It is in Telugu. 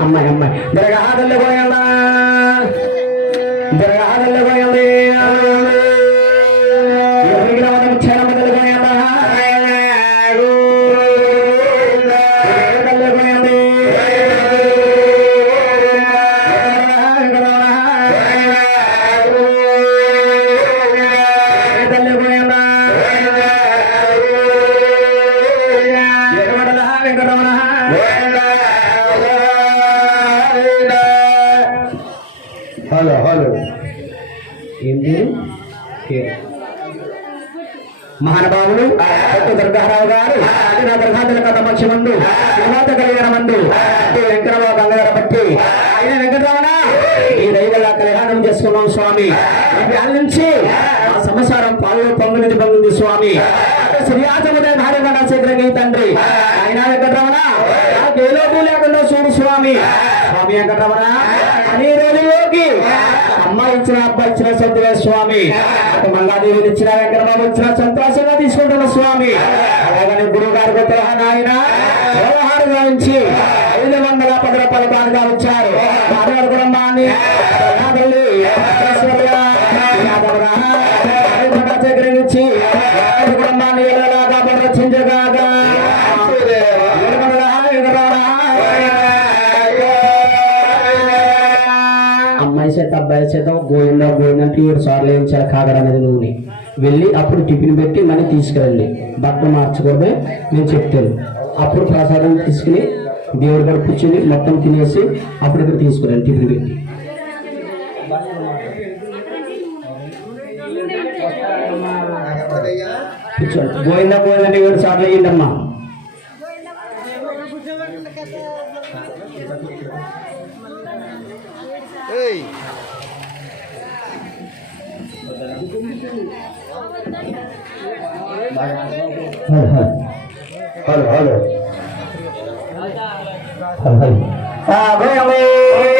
అమ్మాయి అమ్మాయి దరగాదల్లి పోయాడా దరగాదల్లి పోయింది హలో హలో. ఏంటి మహానుభావులు దుర్గారావు గారు నా దుర్గాదుల కథ మధ్యమందు శ్రీమాత కళ్యాణ మందు వెంకటరావు గంగాధర పట్టి ఆయన వెంకటరమణ ఈ రైతుల కళ్యాణం చేసుకున్నాం స్వామి. వాళ్ళ నుంచి ఆ సంసారం పాలు పొంగునిది పొంగింది స్వామి. శ్రీయాసముదయ భార్య శేఖరంగి తండ్రి. ఆయన వెంకటరమణ నాకు ఏ లోపు లేకుండా చూడు స్వామి. స్వామి వెంకటరమణ అనే రోజుల్లోకి అమ్మాయి ఇచ్చిన అబ్బాయి ఇచ్చిన సత్యవే స్వామి. అటు ఇచ్చిన వెంకటబాబు ఇచ్చిన సంతోషంగా తీసుకుంటున్న స్వామి. అలాగని గురువు గారు ఉత్తరా నాయన వ్యవహారంగా ఉంచి అమ్మాయి చేత అబ్బాయి చేత గోయిందా గోయిందంటే ఏడు సార్లు వేయించాలి కాగడ అనేది నూనె వెళ్ళి అప్పుడు టిఫిన్ పెట్టి మనీ తీసుకురండి. బట్టలు మార్చకూడదు నేను చెప్తాను. అప్పుడు ప్రసాదం తీసుకుని దేవుడి కాడ కూర్చొని మొత్తం తినేసి అప్పుడు ఇక్కడ తీసుకురండి టిఫిన్ పెట్టి. కూర్చోండి. గోయిందా గోయిందంటే ఏడు సార్లు వేయండమ్మా హలో హలో హలో హలో